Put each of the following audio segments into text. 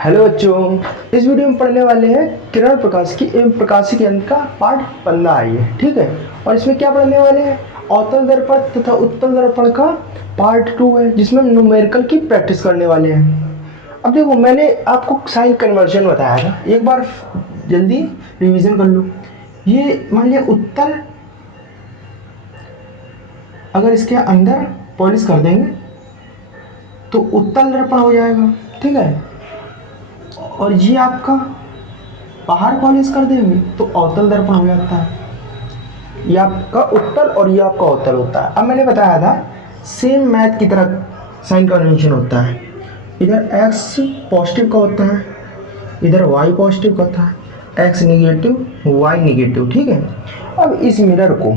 Hello बच्चों, इस video में पढ़ने वाले हैं किरण प्रकाशिकी एवं प्रकाशिकी यंत्र का पार्ट 15 है। ठीक है। और इसमें क्या पढ़ने वाले हैं, अवतल दर्पण तथा उत्तल दर्पण का पार्ट 2 है, जिसमें हम न्यूमेरिकल की प्रैक्टिस करने वाले हैं। अब देखो, मैंने आपको साइन कन्वर्जन बताया था, एक बार जल्दी रिवीजन कर लो। ये मान लिया उत्तल, अगर इसके अंदर पॉलिश कर देंगे तो उत्तल दर्पण हो जाएगा। ठीक है। और ये आपका बाहर पॉलिश कर देंगे तो अवतल दर्पण हो जाता है। ये आपका उत्तल और ये आपका अवतल होता है। अब मैंने बताया था सेम मैथ की तरह साइन कन्वेंशन होता है। इधर x पॉजिटिव का होता है, इधर y पॉजिटिव का होता है, x निगेटिव y निगेटिव। ठीक है। अब इस मिरर को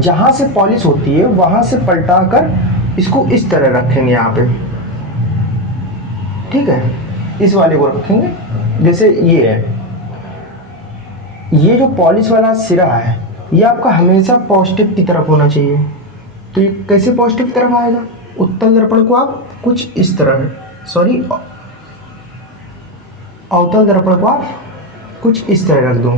जहाँ से पॉलिश होती है वहाँ से पलटा कर इसको इस तरह रखेंगे यहाँ पे। ठीक है। इस वाले को रखेंगे जैसे ये है। ये जो पॉलिश वाला सिरा है ये आपका हमेशा पॉजिटिव की तरफ होना चाहिए। तो ये कैसे पॉजिटिव की तरफ आएगा, उत्तल दर्पण को आप कुछ इस तरह, सॉरी अवतल दर्पण को आप कुछ इस तरह रख दो।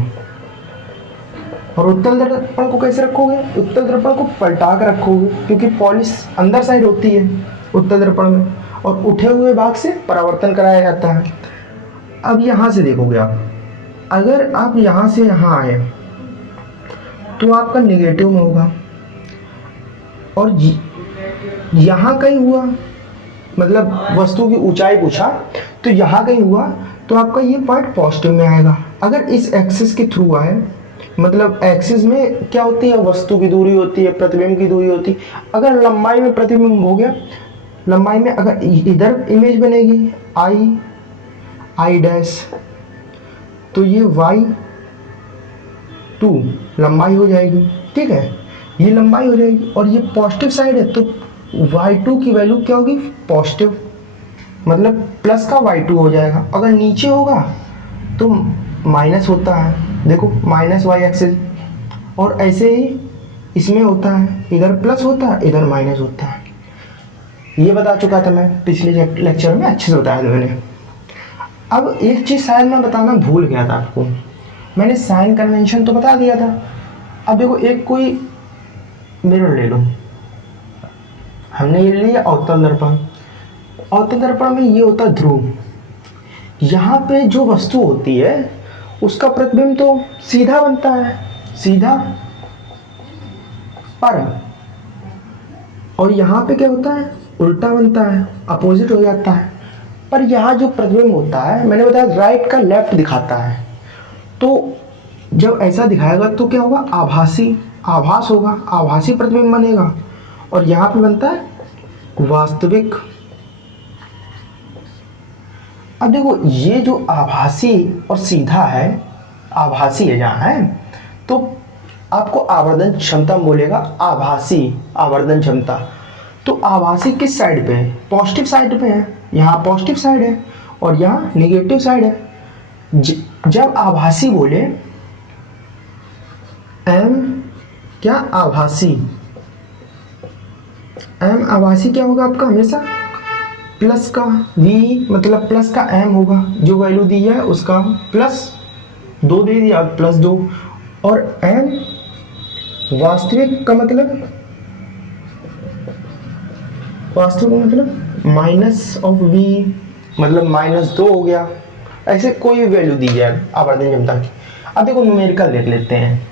और उत्तल दर्पण को कैसे रखोगे, उत्तल दर्पण को पलटा कर रखोगे, क्योंकि पॉलिश अंदर साइड होती है उत्तल दर्पण में और उठे हुए भाग से परावर्तन कराया जाता है। अब यहाँ से देखोगे आप, अगर आप यहाँ से यहाँ आए तो आपका नेगेटिव में होगा, और यहाँ कहीं हुआ, मतलब वस्तु की ऊंचाई पूछा तो यहाँ कहीं हुआ तो आपका ये पॉइंट पॉजिटिव में आएगा। अगर इस एक्सिस के थ्रू आए, मतलब एक्सिस में क्या होती है, वस्तु की दूरी होती है, प्रतिबिंब की दूरी होती है। अगर लंबाई में प्रतिबिंब हो गया, लंबाई में अगर इधर इमेज बनेगी आई डैश, तो ये y2 लंबाई हो जाएगी। ठीक है, ये लंबाई हो जाएगी। और ये पॉजिटिव साइड है तो y2 की वैल्यू क्या होगी, पॉजिटिव, मतलब प्लस का y2 हो जाएगा। अगर नीचे होगा तो माइनस होता है, देखो माइनस y एक्सिस। और ऐसे ही इसमें होता है, इधर प्लस होता है, इधर माइनस होता है। ये बता चुका था मैं पिछले लेक्चर में, अच्छे से बताया था मैंने। अब एक चीज़ शायद मैं बताना भूल गया था आपको, मैंने साइन कन्वेंशन तो बता दिया था। अब देखो, एक कोई मिरर ले लो, हमने ये लिया अवतल दर्पण। अवतल दर्पण में ये होता है ध्रुव। यहाँ पे जो वस्तु होती है उसका प्रतिबिंब तो सीधा बनता है, सीधा पर, और यहाँ पे क्या होता है, उल्टा बनता है, अपोजिट हो जाता है। पर यहाँ जो प्रतिबिंब होता है, मैंने बताया राइट का लेफ्ट दिखाता है। तो जब ऐसा दिखाएगा तो क्या होगा, आभास होगा, आभासी प्रतिबिंब बनेगा। और यहाँ पे बनता है वास्तविक। अब देखो, ये जो आभासी और सीधा है, आभासी है जहाँ है, तो आपको आवर्धन क्षमता बोलेगा, आभासी आवर्धन क्षमता। तो आभासी किस साइड पे है, पॉजिटिव साइड पे है। यहाँ पॉजिटिव साइड है और यहाँ नेगेटिव साइड है। जब आभासी बोले एम क्या आभासी, एम आभासी क्या होगा आपका, हमेशा प्लस का v, मतलब प्लस का m होगा, जो वैल्यू दी है उसका प्लस 2 दे दिया, प्लस 2। और m वास्तविक का मतलब, माइनस ऑफ v, मतलब -2 हो गया। ऐसे कोई भी वैल्यू दी जाए आवर्धन क्षमता की। अब देखो, न्यूमेरिकल देख लेते हैं।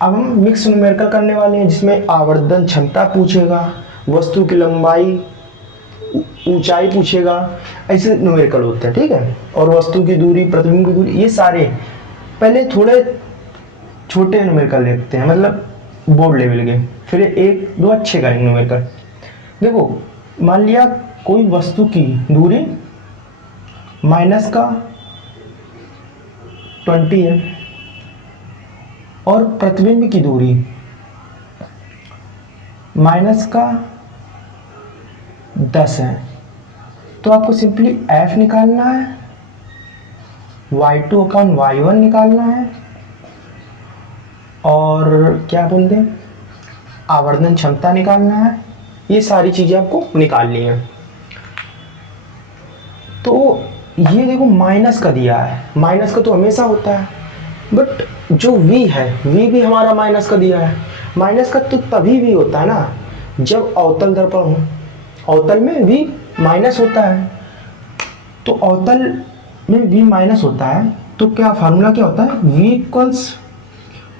अब हम मिक्स न्यूमेरिकल करने वाले हैं, जिसमें आवर्धन क्षमता पूछेगा, वस्तु की लंबाई, ऊंचाई पूछेगा, ऐसे न्यूमेरिकल होते हैं। ठीक है। और वस्तु की दूरी, प्रतिबिंब की दूरी, ये सारे पहले थोड़े छोटे न्यूमेरिकल देखते हैं, मतलब बोर्ड लेवल के, फिर एक दो अच्छे करेंगे न्यूमेरिकल। देखो, मान लिया कोई वस्तु की दूरी माइनस का 20 है और प्रतिबिंब की दूरी माइनस का 10 है। तो आपको सिंपली f निकालना है, y2 अपॉन y1 निकालना है, और क्या बोल दें, आवर्धन क्षमता निकालना है। ये सारी चीज़ें आपको निकालनी है। तो ये देखो माइनस का दिया है, माइनस का तो हमेशा होता है, बट जो v है v भी हमारा माइनस का दिया है। माइनस का तो तभी भी होता है ना जब अवतल दर्पण हो, अवतल में v माइनस होता है। तो अवतल में v माइनस होता है तो क्या फार्मूला क्या होता है, v equals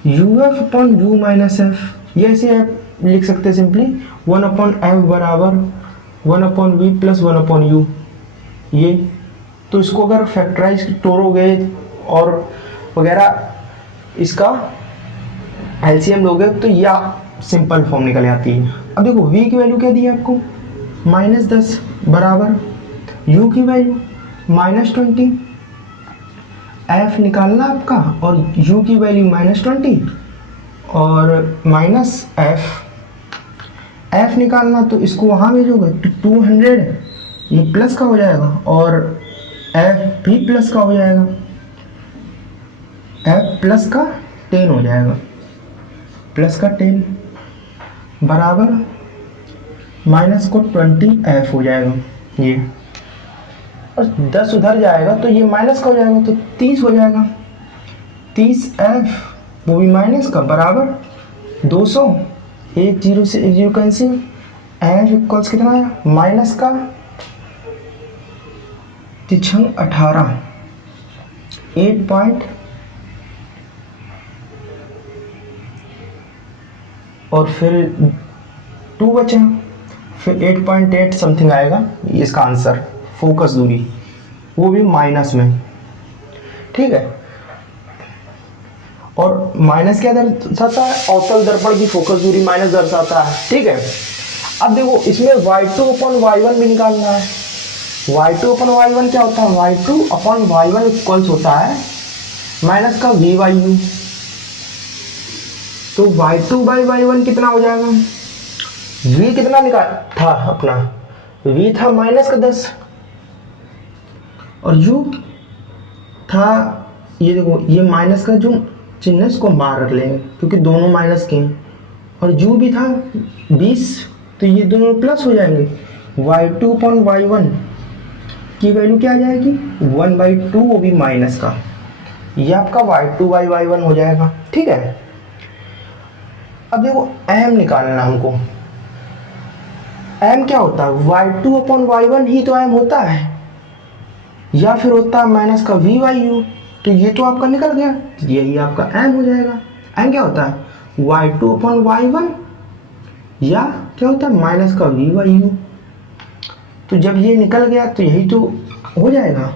U F upon you minus F. ये ऐसे आप लिख सकते हैं सिंपली 1 अपॉन एफ बराबर 1 upon V plus 1 upon U. ये तो इसको अगर फैक्टराइज तोड़ोगे और वगैरह इसका एलसीएम लोगे तो यह सिंपल फॉर्म निकल आती है। अब देखो v की वैल्यू क्या दी है आपको, -10 बराबर u की वैल्यू -20। f निकालना आपका और u की वैल्यू -20 और माइनस f निकालना, तो इसको वहाँ भेजोगे तो 200 ये प्लस का हो जाएगा और f भी प्लस का हो जाएगा, f प्लस का 10 हो जाएगा, प्लस का 10 बराबर माइनस को 20f हो जाएगा ये, और 10 उधर जाएगा तो ये माइनस का हो जाएगा तो 30 हो जाएगा, 30f वो भी माइनस का बराबर 200, एक जीरो से एक जीरो कैंसिल, f इक्वल्स कितना आया माइनस का 18 8 और फिर 2 बचा, फिर 8.8 समथिंग आएगा इसका आंसर, फोकस दूरी वो भी माइनस में, ठीक है। और माइनस क्या दर्शाता है, अवतल दर्पण की फोकस दूरी माइनस दर्शाता है, ठीक है। अब देखो इसमें y2 अपॉन y1 भी निकालना है। y2 अपॉन y1 क्या होता है, y2 अपॉन y1 इक्वल्स होता है माइनस का v बाई यू। तो y2 बाई y1 कितना हो जाएगा, v कितना निकाल था अपना, v था माइनस का 10 और u था, ये देखो ये माइनस का जो चिन्ह है इसको बाहर रख लेंगे क्योंकि दोनों माइनस के हैं, और u भी था 20 तो ये दोनों प्लस हो जाएंगे। y2 अपॉन y1 की वैल्यू क्या आ जाएगी 1/2, वो भी माइनस का, ये आपका y2 बाई y1 हो जाएगा, ठीक है। अब देखो m निकालना हमको, m क्या होता है, y2 अपॉन y1 ही तो m होता है, या फिर होता है माइनस का v बाई यू। तो ये तो आपका निकल गया, यही आपका m हो जाएगा। m क्या होता है y2 अपॉन y1 या क्या होता है माइनस का v बाई यू। तो जब ये निकल गया तो यही तो हो जाएगा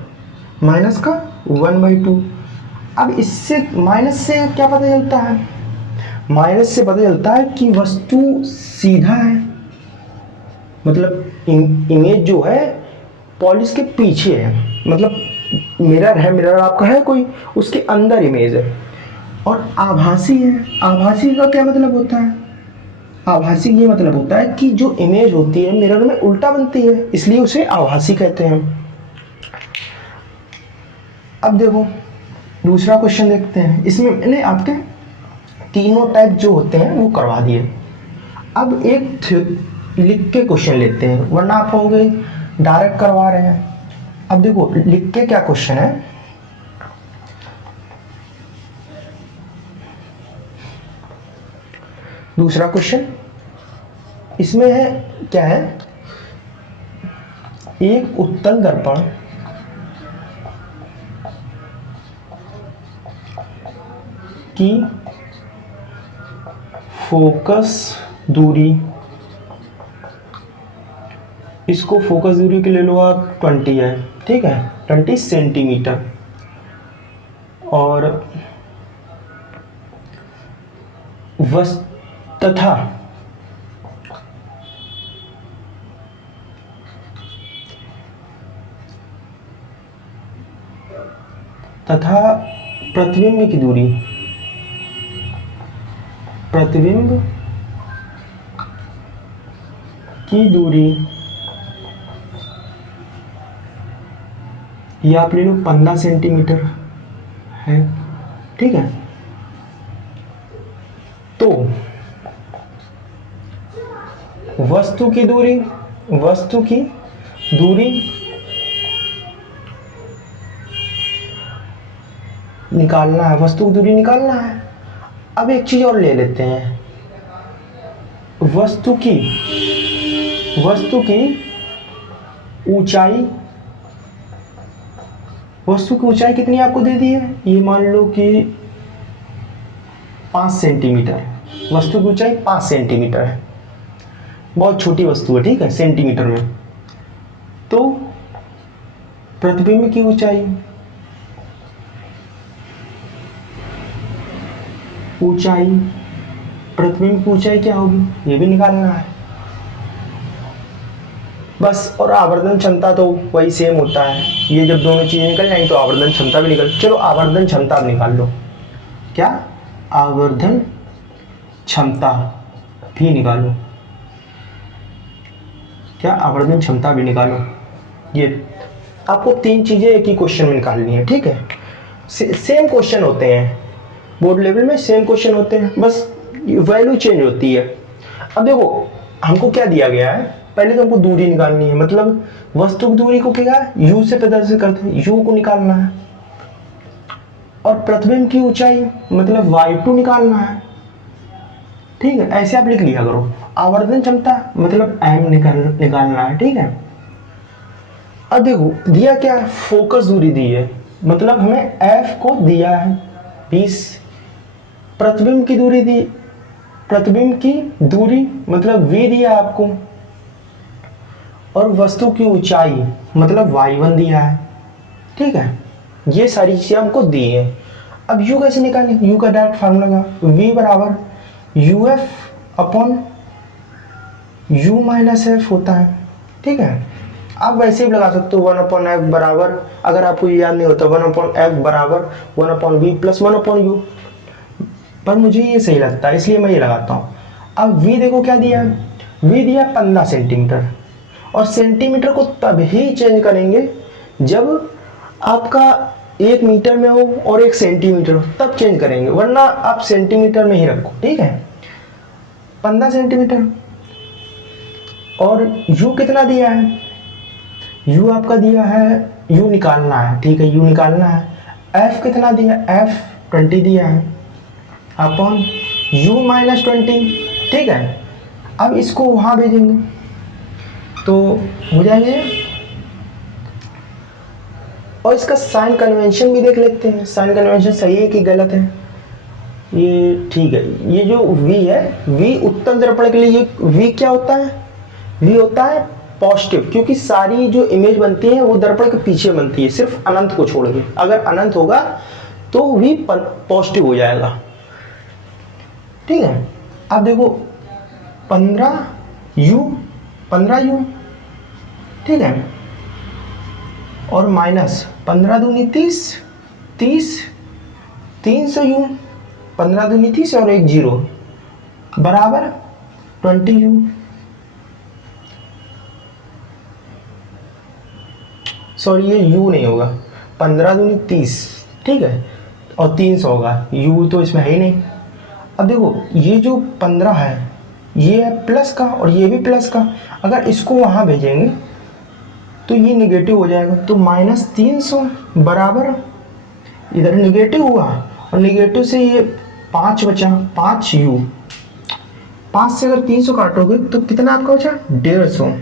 माइनस का 1/2। अब इससे माइनस से क्या पता चलता है, माइनस से पता चलता है कि वस्तु सीधा है, मतलब इमेज जो है पॉलिश के पीछे है, मतलब मिरर है, मिरर आपका है कोई, उसके अंदर इमेज है। और आभासी है, आभासी का क्या मतलब होता है, आभासी ये मतलब होता है कि जो इमेज होती है मिरर में उल्टा बनती है, इसलिए उसे आभासी कहते हैं। अब देखो दूसरा क्वेश्चन देखते हैं, इसमें मैंने आपके तीनों टाइप जो होते हैं वो करवा दिए। अब एक लिख के क्वेश्चन लेते हैं, वरना आप कहोगे डायरेक्ट करवा रहे हैं। अब देखो लिख के क्या क्वेश्चन है, दूसरा क्वेश्चन इसमें है क्या है, एक उत्तल दर्पण की फोकस दूरी, इसको फोकस दूरी के ले लो आप 20 है, ठीक है 20 सेंटीमीटर, और तथा प्रतिबिंब की दूरी, प्रतिबिंब की दूरी ये आप ले लो 15 सेंटीमीटर है, ठीक है। तो वस्तु की दूरी निकालना है, वस्तु की दूरी निकालना है। अब एक चीज और ले लेते हैं, वस्तु की ऊंचाई। वस्तु की ऊंचाई कितनी आपको दे दी है, ये मान लो कि 5 सेंटीमीटर। वस्तु की ऊंचाई 5 सेंटीमीटर है, बहुत छोटी वस्तु है, ठीक है, सेंटीमीटर में। तो प्रतिबिंब की ऊंचाई प्रतिबिंब की ऊंचाई क्या होगी, ये भी निकालना है बस। और आवर्धन क्षमता तो वही सेम होता है, ये जब दोनों चीजें निकल जाएंगी तो आवर्धन क्षमता भी निकल। चलो आवर्धन क्षमता निकाल लो, क्या आवर्धन क्षमता भी निकालो, क्या आवर्धन क्षमता भी निकालो। ये आपको 3 चीजें एक ही क्वेश्चन में निकालनी है, ठीक है। सेम क्वेश्चन होते हैं बोर्ड लेवल में, सेम क्वेश्चन होते हैं, बस वैल्यू चेंज होती है। अब देखो हमको क्या दिया गया है, पहले तो हमको दूरी निकालनी है, मतलब वस्तु की दूरी को क्या u से प्रदर्शित करते हैं, u को निकालना है। और प्रतिबिंब की ऊंचाई मतलब y2 निकालना है, ठीक है, ऐसे आप लिख लिया करो। आवर्धन क्षमता मतलब m निकालना है, ठीक है। अब देखो दिया क्या है, फोकस दूरी दी है, मतलब हमें f को दिया है 20। प्रतिबिंब की दूरी मतलब v दिया आपको, और वस्तु की ऊंचाई मतलब y1 दिया है, ठीक है। ये सारी चीजें हमको दी है। अब u कैसे निकालें, u का डायरेक्ट फार्मूला का v बराबर uf upon u minus F होता है, ठीक है। आप वैसे भी लगा सकते हो 1 अपॉन एफ बराबर, अगर आपको ये याद नहीं होता 1 अपॉन एफ बराबर 1 upon V plus 1 upon U, पर मुझे ये सही लगता है इसलिए मैं ये लगाता हूँ। अब v देखो क्या दिया है, v दिया 15 सेंटीमीटर, और सेंटीमीटर को तब ही चेंज करेंगे जब आपका 1 मीटर में हो और 1 सेंटीमीटर हो, तब चेंज करेंगे, वरना आप सेंटीमीटर में ही रखो, ठीक है। 15 सेंटीमीटर और u कितना दिया है, u आपका दिया है, u निकालना है, ठीक है, u निकालना है। f कितना दिया, f 20 दिया है अपॉन u माइनस 20, ठीक है। अब इसको वहां भेजेंगे तो हो जाएंगे, और इसका साइन कन्वेंशन भी देख लेते हैं, साइन कन्वेंशन सही है कि गलत है। ये ठीक है, ये जो v है, v उत्तल दर्पण के लिए ये v क्या होता है, v होता है पॉजिटिव, क्योंकि सारी जो इमेज बनती है वो दर्पण के पीछे बनती है, सिर्फ अनंत को छोड़ के। अगर अनंत होगा तो v पॉजिटिव हो जाएगा, ठीक है। अब देखो 15u, ठीक है, और माइनस 15 दूनी 30, 300u, 15 दूनी 30 और 1 0 बराबर 20u। सॉरी ये u नहीं होगा, 15 दूनी 30, ठीक है, और 300 होगा, u तो इसमें है ही नहीं। अब देखो ये जो 15 है ये है प्लस का और ये भी प्लस का, अगर इसको वहां भेजेंगे तो ये निगेटिव हो जाएगा, तो माइनस 300 बराबर, इधर निगेटिव हुआ और निगेटिव से ये 5 बचा, 5u, 5 से अगर 300 काटोगे तो कितना आपका बचा, 150,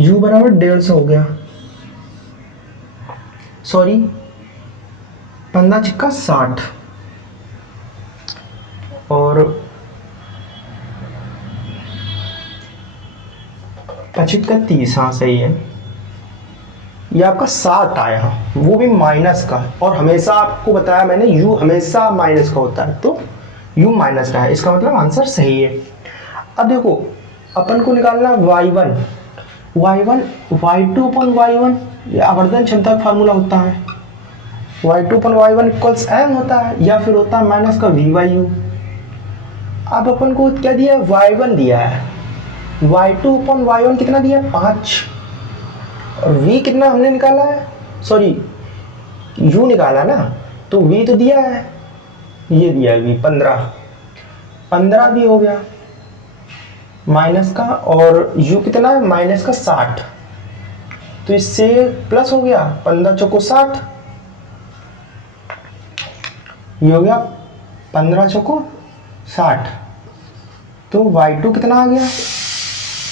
u बराबर 150 हो गया। सॉरी 15 छिक्का 60 और 25 का 30, हाँ सही है। ये आपका 60 आया, वो भी माइनस का, और हमेशा आपको बताया मैंने u हमेशा माइनस का होता है, तो u माइनस का है, इसका मतलब आंसर सही है। अब देखो अपन को निकालना y1 y2 upon y1, ये आवर्धन क्षमता का फार्मूला होता है, y2 upon y1 equals m होता है, या फिर होता है माइनस का v/u। अब अपन को क्या दिया है, y1 दिया है, y2 upon y1 कितना दिया है, 5, और v कितना हमने निकाला है, सॉरी u निकाला ना, तो v तो दिया है, ये दिया है v 15 भी हो गया माइनस का, और u कितना है माइनस का 60, तो इससे प्लस हो गया, 15 चौको 60, ये हो गया 15 चौको 60, तो y2 कितना आ गया,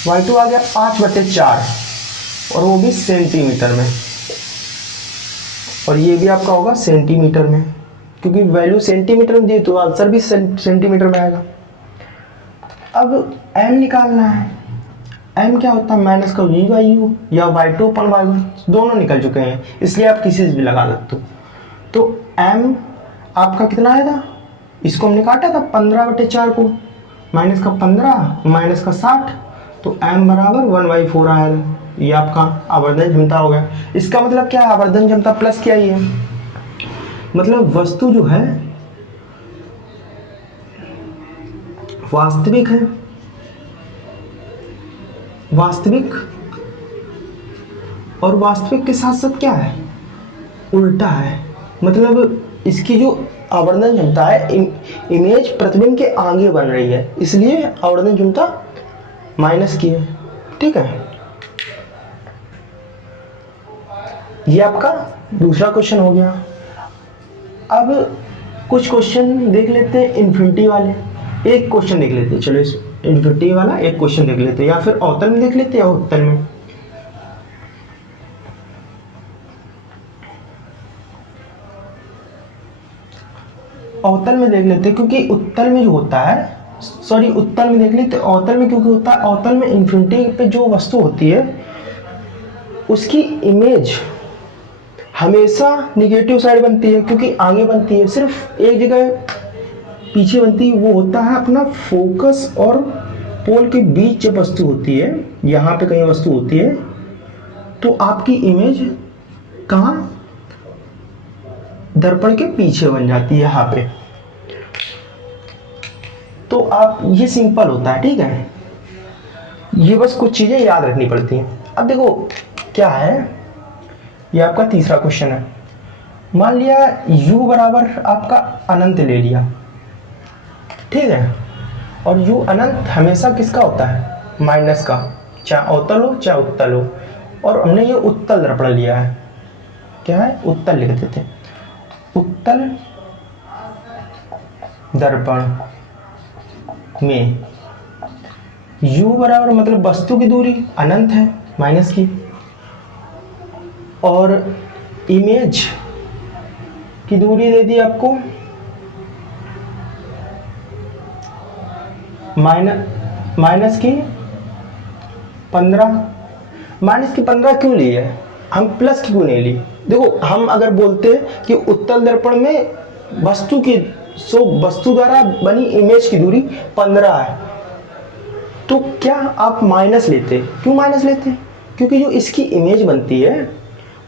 y2 आ गया 5/4 और वो भी सेंटीमीटर में, और ये भी आपका होगा सेंटीमीटर में, क्योंकि वैल्यू सेंटीमीटर में दी तो आंसर भी सेंटीमीटर में आएगा। अब m निकालना है, m क्या होता है माइनस का v/u या y2/y1, दोनों निकल चुके हैं इसलिए आप किसी से भी लगा सकते हो। तो m आपका कितना आएगा, इसको हमने काटा था 15/4 को, माइनस का 15 माइनस का 60, तो m बराबर 1/4 आएगा। ये आपका आवर्धन क्षमता हो गया। इसका मतलब क्या है, आवर्धन क्षमता प्लस क्या ही है, मतलब वस्तु जो है वास्तविक है, वास्तविक, और वास्तविक के साथ साथ क्या है, उल्टा है। मतलब इसकी जो आवर्धन क्षमता है, इमेज प्रतिबिंब के आगे बन रही है, इसलिए आवर्धन क्षमता माइनस की है। ठीक है, ये आपका दूसरा क्वेश्चन हो गया। अब कुछ क्वेश्चन देख लेते हैं इन्फिनिटी वाले, एक क्वेश्चन देख लेते हैं, चलो इस इन्फिनिटी वाला एक क्वेश्चन देख लेते हैं, या फिर अवतल में देख लेते हैं या उत्तल में। अवतल में देख लेते हैं, क्योंकि उत्तल में जो होता है, सॉरी उत्तल में देख लेते हैं, अवतल में क्योंकि होता है, अवतल में इन्फिनिटी पे जो वस्तु होती है उसकी इमेज हमेशा निगेटिव साइड बनती है, क्योंकि आगे बनती है, सिर्फ एक जगह पीछे बनती है, वो होता है अपना फोकस और पोल के बीच जब वस्तु होती है, यहाँ पे कहीं वस्तु होती है, तो आपकी इमेज कहाँ, दर्पण के पीछे बन जाती है यहाँ पे। तो आप, ये सिंपल होता है, ठीक है, ये बस कुछ चीजें याद रखनी पड़ती हैं। अब देखो क्या है, ये आपका तीसरा क्वेश्चन है। मान लिया u बराबर आपका अनंत ले लिया, ठीक है, और u अनंत हमेशा किसका होता है, माइनस का, चाहे अवतल हो चाहे उत्तल हो, और हमने ये उत्तल दर्पण लिया है, क्या है, उत्तल लिख देते, उत्तल दर्पण में u बराबर मतलब वस्तु की दूरी अनंत है माइनस की, और इमेज की दूरी दे दी आपको माइनस की 15। माइनस की 15 क्यों ली है, हम प्लस की क्यों नहीं ली। देखो हम अगर बोलते कि उत्तल दर्पण में वस्तु की, वस्तु द्वारा बनी इमेज की दूरी 15 है, तो क्या आप माइनस लेते, क्यों माइनस लेते, क्योंकि जो इसकी इमेज बनती है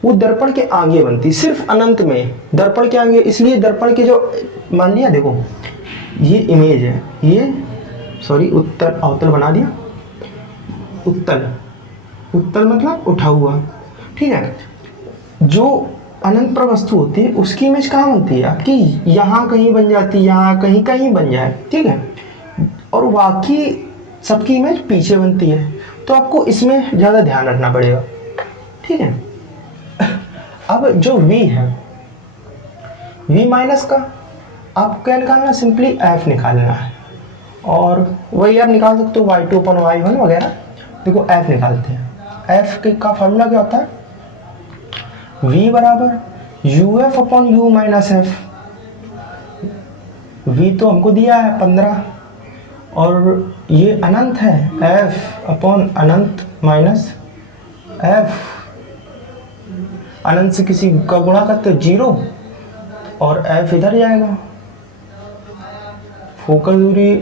वो दर्पण के आगे बनती, सिर्फ अनंत में दर्पण के आगे, इसलिए दर्पण के जो, मान लिया देखो ये इमेज है, ये सॉरी उत्तल, अवतल बना दिया, उत्तल, उत्तल मतलब उठा हुआ, ठीक है, जो अनंत पर वस्तु होती है उसकी इमेज कहाँ बनती है आपकी, यहाँ कहीं बन जाती है, यहाँ कहीं कहीं बन जाए, ठीक है, और बाकी सबकी इमेज पीछे बनती है, तो आपको इसमें ज़्यादा ध्यान रखना पड़ेगा, ठीक है। अब जो v है, v माइनस का आपको क्या निकालना, सिंपली f निकालना है, और वही आप निकाल सकते हो y2/y1 वगैरह। देखो f निकालते हैं, f का फॉर्मूला क्या होता है, v बराबर uf/u माइनस f, v तो हमको दिया है 15, और ये अनंत है, f/अनंत माइनस f, अनंत से किसी का गुणा करते 0 और f इधर जाएगा, फोकल दूरी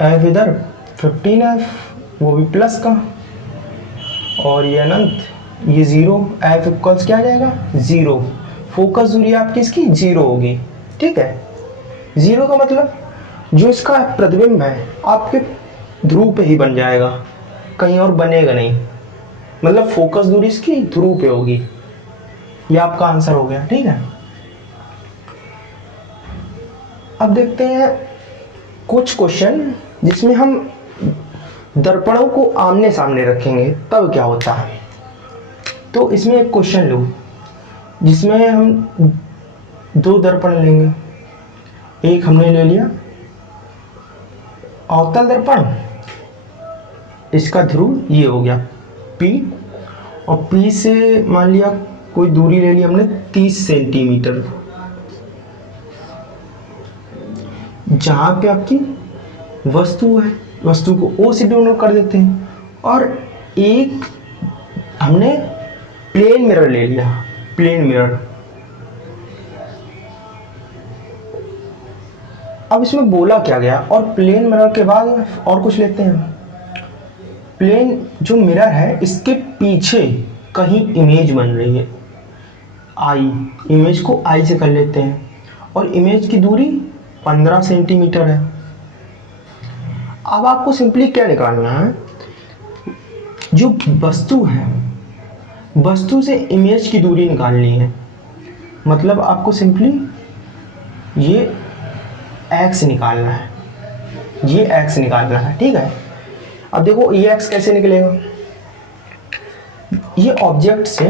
f इधर 15f, वो भी प्लस का, और ये अनंत, ये 0, f इक्वल्स क्या आ जाएगा 0, फोकस दूरी आपकी इसकी 0 होगी, ठीक है। 0 का मतलब जो इसका प्रतिबिंब है आपके ध्रुव पे ही बन जाएगा, कहीं और बनेगा नहीं, मतलब फोकस दूरी इसकी ध्रुव पे होगी, ये आपका आंसर हो गया, ठीक है। अब देखते हैं कुछ क्वेश्चन जिसमें हम दर्पणों को आमने सामने रखेंगे तब क्या होता है। तो इसमें एक क्वेश्चन लो जिसमें हम 2 दर्पण लेंगे। एक हमने ले लिया अवतल दर्पण, इसका ध्रुव ये हो गया P, और P से मान लिया कोई दूरी ले ली हमने 30 सेंटीमीटर, जहां पे आपकी वस्तु है, वस्तु को O से डिनोट कर देते हैं। और एक हमने प्लेन मिरर ले लिया, प्लेन मिरर। अब इसमें बोला क्या गया, और प्लेन मिरर के बाद और कुछ लेते हैं। प्लेन जो मिरर है इसके पीछे कहीं इमेज बन रही है आई, इमेज को आई से कर लेते हैं, और इमेज की दूरी 15 सेंटीमीटर है। अब आपको सिंपली क्या निकालना है, जो वस्तु है, वस्तु से इमेज की दूरी निकालनी है। मतलब आपको सिंपली ये x निकालना है, ये x निकालना है, ठीक है। अब देखो ये x कैसे निकलेगा, ये ऑब्जेक्ट से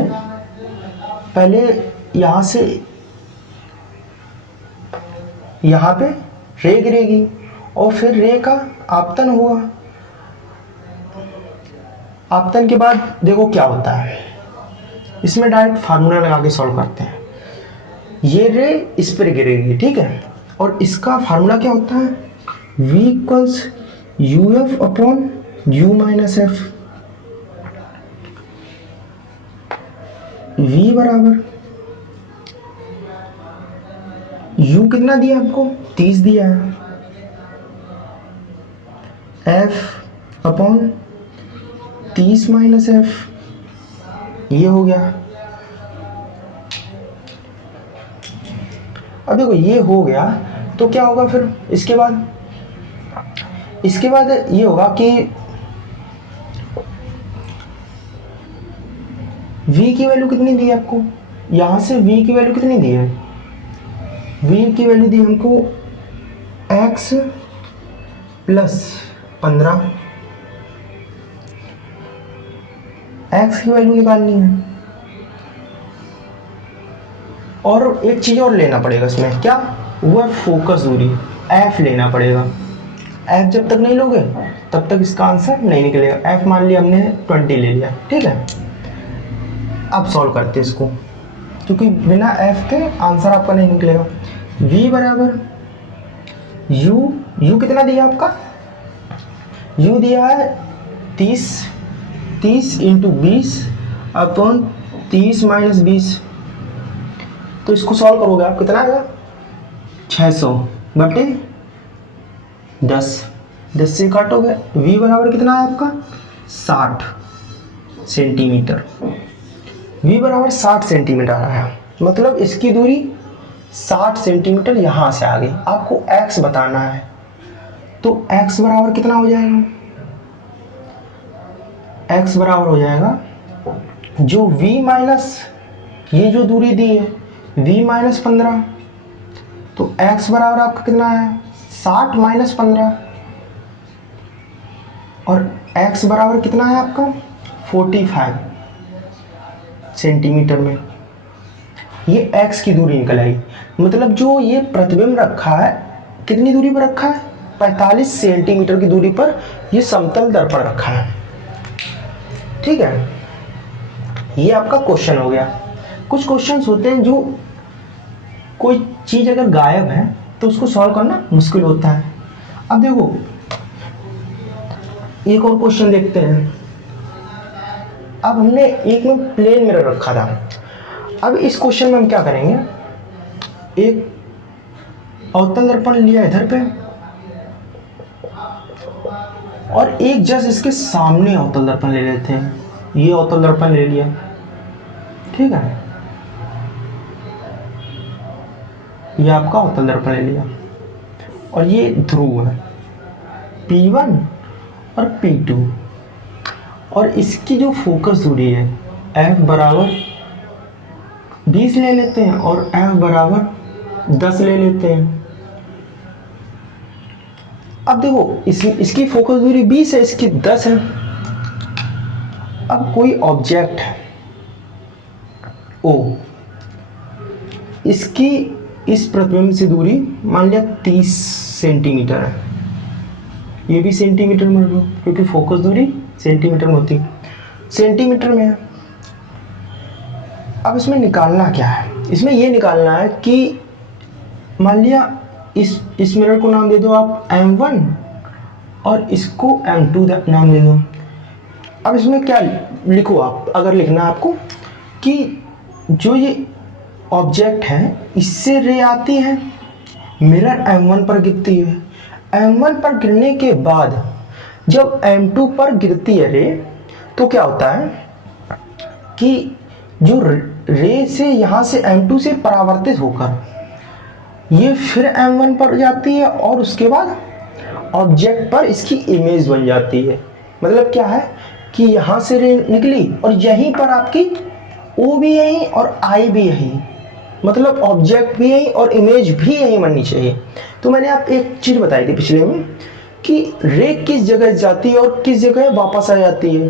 पहले यहां से यहां पे रे गिरेगी और फिर रे का आपतन हुआ। आपतन के बाद देखो क्या होता है, इसमें डायरेक्ट फार्मूला लगा के सॉल्व करते हैं। ये रे इस पर गिरेगी, ठीक है, और इसका फार्मूला क्या होता है, v equals uf upon u minus F. v बराबर u कितना दिया आपको, 30 दिया है, f अपॉन 30 माइनस एफ, ये हो गया। अब देखो ये हो गया तो क्या होगा फिर इसके बाद, इसके बाद ये होगा कि v की वैल्यू कितनी दी है आपको, यहां से v की वैल्यू कितनी दी है, v की वैल्यू दी हमको x प्लस 15, x की वैल्यू निकालनी है। और एक चीज और लेना पड़ेगा इसमें, क्या, वो है फोकस दूरी, f लेना पड़ेगा। f जब तक नहीं लोगे तब तक इसका आंसर नहीं निकलेगा। f मान लिया हमने 20 ले लिया, ठीक है। अब सॉल्व करते हैं इसको, क्योंकि बिना f के आंसर आपका नहीं निकलेगा। v बराबर u कितना दिया आपका, u दिया है 30 इंटू 20 अपॉन 30 माइनस 20। तो इसको सॉल्व करोगे आप कितना आएगा, 600 बटे 10 से काटोगे, v बराबर कितना है आपका 60 सेंटीमीटर। v बराबर 60 सेंटीमीटर आया, मतलब इसकी दूरी 60 सेंटीमीटर यहाँ से आ गई। आपको x बताना है, तो x बराबर कितना हो जाएगा, x बराबर हो जाएगा जो v माइनस ये जो दूरी दी है v माइनस 15, तो x बराबर आपका कितना है 60 माइनस 15, और x बराबर कितना है आपका 45 सेंटीमीटर में। ये x की दूरी निकल आई, मतलब जो ये प्रतिबिंब रखा है कितनी दूरी पर रखा है, 45 सेंटीमीटर की दूरी पर ये समतल दर्पण रखा है, ठीक है। ये आपका क्वेश्चन हो गया। कुछ क्वेश्चंस होते हैं जो कोई चीज अगर गायब है तो उसको सॉल्व करना मुश्किल होता है। अब देखो एक और क्वेश्चन देखते हैं। अब हमने एक में प्लेन मिरर रखा था, अब इस क्वेश्चन में हम क्या करेंगे, एक अवतल दर्पण लिया इधर पे और एक जस्ट इसके सामने अवतल दर्पण ले लेते हैं। ये अवतल दर्पण ले लिया, ठीक है, ये आपका अवतल दर्पण ले लिया, और ये ध्रुव है P1 और P2, और इसकी जो फोकस दूरी है F बराबर 20 ले लेते हैं और F बराबर 10 ले लेते हैं। अब देखो इसकी फोकस दूरी 20 है, इसकी 10 है। अब कोई ऑब्जेक्ट है, ओ, इसकी इस प्रतिबिंब से दूरी मान लिया 30 सेंटीमीटर है, ये भी सेंटीमीटर में लो क्योंकि फोकस दूरी सेंटीमीटर में होती है, सेंटीमीटर में है। अब इसमें निकालना क्या है, इसमें ये निकालना है कि मान लिया इस मिरर को नाम दे दो आप M1 और इसको M2 नाम दे दो। अब इसमें क्या लिखो आप, अगर लिखना है आपको कि जो ये ऑब्जेक्ट है इससे रे आती है, मिरर M1 पर गिरती है, M1 पर गिरने के बाद जब M2 पर गिरती है रे, तो क्या होता है कि जो रे से यहाँ से M2 से परावर्तित होकर ये फिर M1 पर जाती है और उसके बाद ऑब्जेक्ट पर इसकी इमेज बन जाती है। मतलब क्या है कि यहाँ से रे निकली और यहीं पर आपकी O भी यहीं और I भी यहीं, मतलब ऑब्जेक्ट भी यहीं और इमेज भी यहीं बननी चाहिए। तो मैंने आप एक चीज़ बताई थी पिछले में कि रे किस जगह जाती है और किस जगह वापस आ जाती है,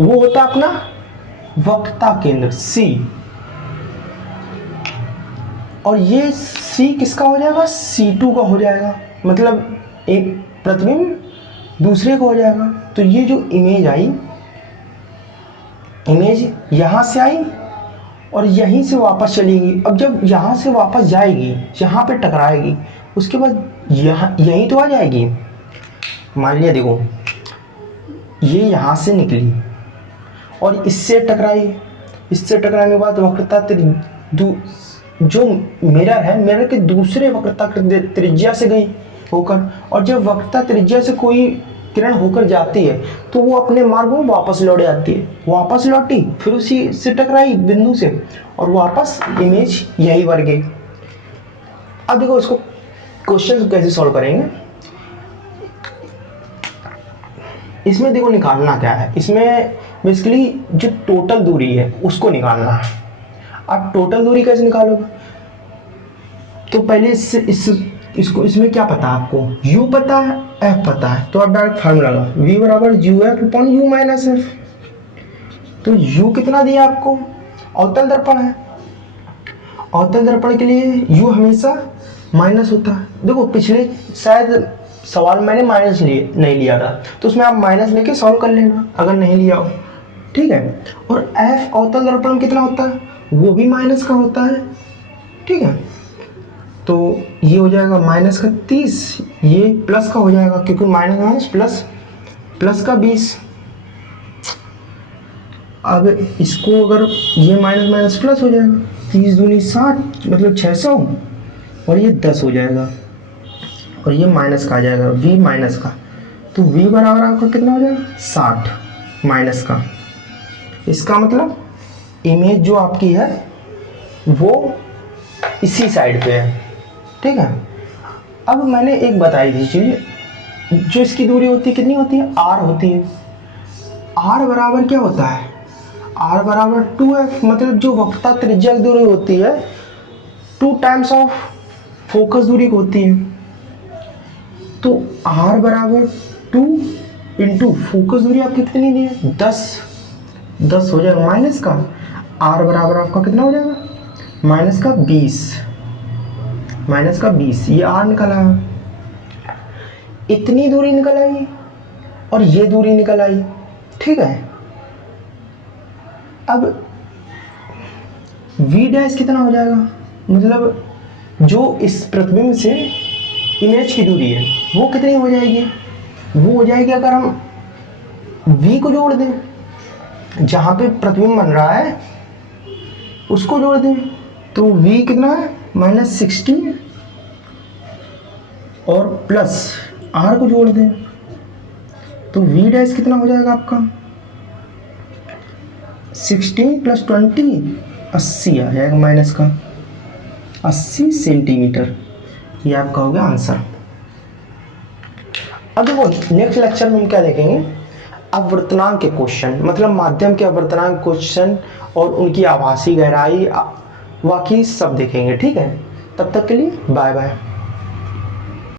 वो होता अपना वक्रता केंद्र C, और ये C किसका हो जाएगा, C2 का हो जाएगा, मतलब एक प्रतिबिंब दूसरे का हो जाएगा। तो ये जो इमेज आई, इमेज यहाँ से आई और यहीं से वापस चलेगी। अब जब यहाँ से वापस जाएगी, यहाँ पे टकराएगी, उसके बाद यहाँ यहीं तो आ जाएगी। मान लिया देखो ये यहाँ से निकली और इससे टकराई, इससे टकराने के बाद वक्रता जो मिरर है, मिरर के दूसरे वक्रता त्रिज्या से गई होकर, और जब वक्रता त्रिज्या से कोई किरण होकर जाती है तो वो अपने मार्ग में वापस लौट जाती है, वापस लौटी फिर उसी से टकराई बिंदु से और वापस इमेज यही बन गई। अब देखो इसको क्वेश्चन कैसे सॉल्व करेंगे। इसमें देखो निकालना क्या है, इसमें बेसिकली जो टोटल दूरी है उसको निकालना है। अब टोटल दूरी कैसे निकालोगे, तो पहले इसको इसमें क्या पता है आपको, u पता है, f पता है, तो आप डायरेक्ट फार्मूला लगा v बराबर u माइनस एफ। तो u कितना दिया आपको, अवतल दर्पण है, अवतल दर्पण के लिए u हमेशा माइनस होता है। देखो पिछले शायद सवाल मैंने माइनस नहीं लिया था, तो उसमें आप माइनस लेके सॉल्व कर लेना अगर नहीं लिया हो, ठीक है। और f अवतल दर्पण कितना होता है, वो भी माइनस का होता है, ठीक है। तो ये हो जाएगा माइनस का 30, ये प्लस का हो जाएगा क्योंकि माइनस माइनस प्लस, प्लस का 20। अब इसको अगर ये माइनस माइनस प्लस हो जाएगा, 30 दूनी 60 मतलब 600, और ये 10 हो जाएगा और ये माइनस का आ जाएगा v माइनस का। तो v बराबर आपका कितना हो जाएगा 60 माइनस का। इसका मतलब इमेज जो आपकी है वो इसी साइड पे है, ठीक है। अब मैंने एक बताई थी चीज़, जो इसकी दूरी होती है कितनी होती है, r होती है। r बराबर क्या होता है, r बराबर 2f, मतलब जो वक्रता त्रिज्या की दूरी होती है 2 टाइम्स ऑफ फोकस दूरी की होती है। तो r बराबर 2 इंटू फोकस दूरी आपकी कितनी दी है 10 हो जाएगा माइनस का, r बराबर आपका कितना हो जाएगा माइनस का 20, ये r निकल आया। इतनी दूरी निकल आई और ये दूरी निकल आई, ठीक है। अब v डैश कितना हो जाएगा, मतलब जो इस प्रतिबिंब से इमेज की दूरी है वो कितनी हो जाएगी, वो हो जाएगी अगर हम v को जोड़ दें, जहाँ पे प्रतिबिंब बन रहा है उसको जोड़ दें, तो v कितना है -16 और प्लस r को जोड़ दें, तो v डैश कितना हो जाएगा आपका 16 + 20 80 आ जाएगा माइनस का 80 सेंटीमीटर। ये आपका हो गया आंसर। अब देखो नेक्स्ट लेक्चर में हम क्या देखेंगे, अपवर्तनांक के क्वेश्चन, मतलब माध्यम के अपवर्तनांक क्वेश्चन और उनकी आभासी गहराई बाकी सब देखेंगे, ठीक है। तब तक के लिए बाय बाय।